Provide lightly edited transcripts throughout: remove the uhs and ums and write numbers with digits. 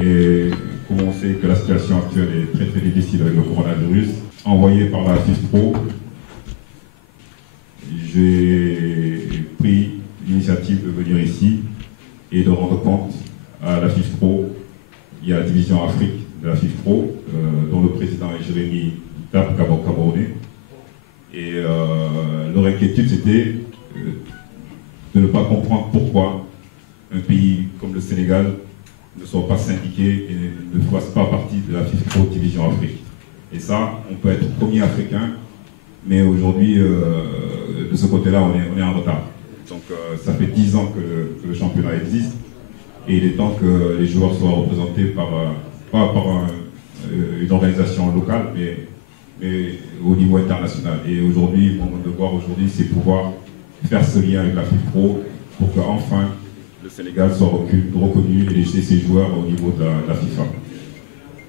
Et comme on sait que la situation actuelle est très très difficile avec le coronavirus, envoyé par la FIFPro, j'ai pris l'initiative de venir ici et de rendre compte à la FIFPro. Il y a la division Afrique de la FIFPro, dont le président est Jérémy Cabourné. Et leur inquiétude, c'était de ne pas comprendre pourquoi un pays comme le Sénégal ne soit pas syndiqué et ne fasse pas partie de la FIFPro Division Afrique. Et ça, on peut être premier africain, mais aujourd'hui, de ce côté-là, on est en retard. Donc ça fait 10 ans que le championnat existe, et il est temps que les joueurs soient représentés pas par une organisation locale, mais au niveau international. Et aujourd'hui, mon devoir aujourd'hui, c'est pouvoir faire ce lien avec la FIFPro pour qu'enfin le Sénégal soit reconnu et laisser ses joueurs au niveau de la FIFA.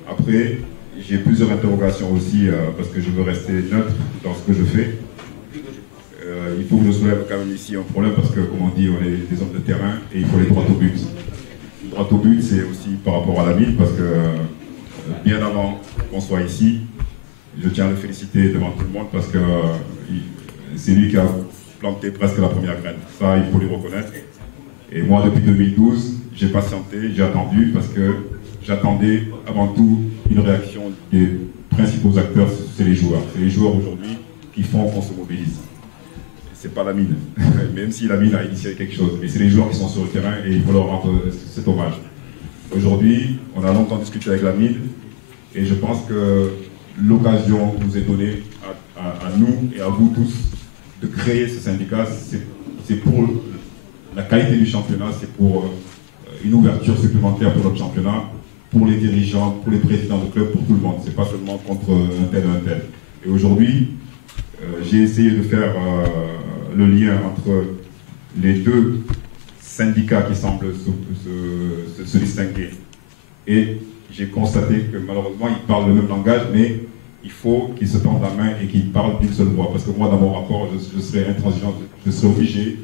Après, j'ai plusieurs interrogations aussi parce que je veux rester neutre dans ce que je fais. Il faut que je soulève quand même ici un problème parce que, comme on dit, on est des hommes de terrain et il faut les droits au but. Droit au but, c'est aussi par rapport à la ville parce que bien avant qu'on soit ici, je tiens à le féliciter devant tout le monde parce que c'est lui qui a planté presque la première graine. Ça, il faut lui reconnaître. Et moi, depuis 2012, j'ai patienté, j'ai attendu parce que j'attendais avant tout une réaction des principaux acteurs, c'est les joueurs. C'est les joueurs aujourd'hui qui font qu'on se mobilise. C'est pas la mine, même si la mine a initié quelque chose. Mais c'est les joueurs qui sont sur le terrain et il faut leur rendre cet hommage. Aujourd'hui, on a longtemps discuté avec la mine et je pense que l'occasion nous est donnée à nous et à vous tous de créer ce syndicat. C'est pour la qualité du championnat, c'est pour une ouverture supplémentaire pour notre championnat, pour les dirigeants, pour les présidents de club, pour tout le monde. C'est pas seulement contre un tel ou un tel. Et aujourd'hui, j'ai essayé de faire le lien entre les deux syndicats qui semblent se distinguer. Et j'ai constaté que malheureusement, ils parlent le même langage, mais il faut qu'ils se tendent la main et qu'ils parlent d'une seule voix. Parce que moi, dans mon rapport, je serai intransigeant, je serai obligé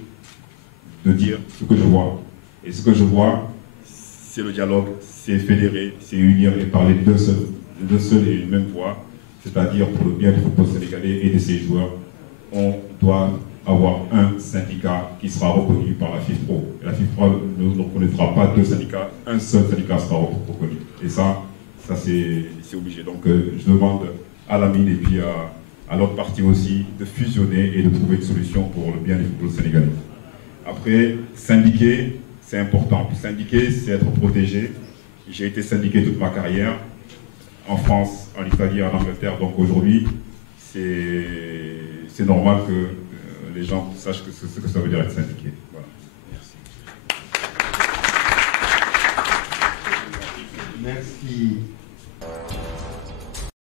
de dire ce que je vois. Et ce que je vois, c'est le dialogue, c'est fédérer, c'est unir et parler d'une seule et une même voix, c'est-à-dire pour le bien du football sénégalais et de ses joueurs. On doit avoir un syndicat qui sera reconnu par la FIFPro. Et la FIFPro ne reconnaîtra pas deux syndicats, un seul syndicat sera reconnu. Et ça c'est obligé. Donc je demande à la mine et puis à l'autre partie aussi de fusionner et de trouver une solution pour le bien du football sénégalais. Après, syndiquer, c'est important. Syndiquer, c'est être protégé. J'ai été syndiqué toute ma carrière, en France, en Italie, en Angleterre. Donc aujourd'hui, c'est normal que les gens sachent ce que ça veut dire être syndiqué. Voilà. Merci. Merci.